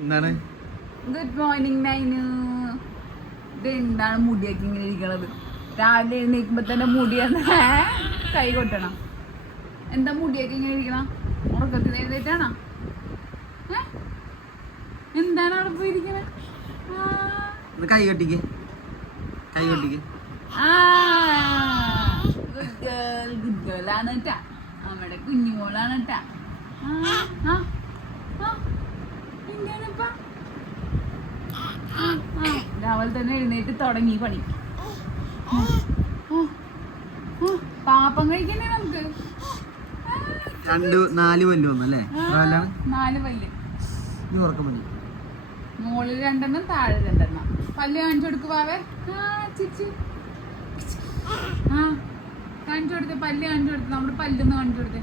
എന്താണ്? Good morning Nainu. ഇത് എന്താണ് മുടിയൊക്കെ ഇങ്ങനെ ഇരിക്കണത്? രാവിലെ എഴുന്നേൽക്കുമ്പോ തന്നെ മുടി കൈ കൊട്ടണം. എന്താ മുടിയൊക്കെ ഇങ്ങനെ ഇരിക്കണം? ഉറക്കത്തിൽ എഴുന്നേറ്റാണോ? എന്താണ് അവിടെ പോയിരിക്കണേ? കൈ കെട്ടിക്ക്, കൈ കെട്ടിക്ക്. ഗുഡ് ഗേൾ, ഗുഡ് ഗേൾ ആണ് കേട്ടാ. നമ്മുടെ കുഞ്ഞുമോളാണ് കേട്ടാ. രാവിലെ തന്നെ എഴുന്നേറ്റ് തുടങ്ങി പണി. പാപ്പം കഴിക്കണ്ടേ നമുക്ക്? 4 പല്ല് വന്നല്ലേ? 4 പല്ല്. നീ ഉറക്കം മതി. മുകളിൽ 2 താഴെ 2. പല്ല് കാണിച്ചു കൊടുക്കുവാവേ. ചിച്ചി കാണിച്ചു കൊടുത്തേ, പല്ല് കാണിച്ചു കൊടുത്തേ. നമ്മുടെ പല്ലൊന്ന് കാണിച്ചു കൊടുത്തേ.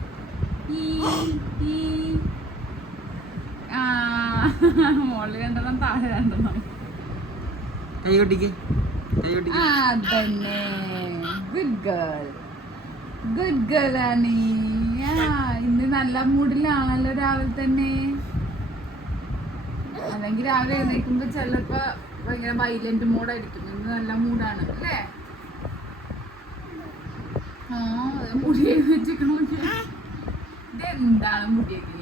മുകളിൽ 2 താഴെ 2. കൈ കെട്ടിക്ക്, കൈ കെട്ടിക്ക്. അതന്നെ, ഗുഡ് ഗേൾ, ഗുഡ് ഗേൾ ആണ്. ഇന്ന് നല്ല മൂഡിലാണല്ലോ രാവിലെ തന്നെ. അല്ലെങ്കിൽ രാവിലെ എഴുന്നേൽക്കുമ്പോ ചിലപ്പോ ഭയങ്കര വൈലന്റ് മൂഡായിരിക്കും. ഇന്ന് നല്ല മൂഡാണ് അല്ലേ? മുടി വെച്ചിട്ട് ഇതെന്താണ് മുടിയൊക്കെ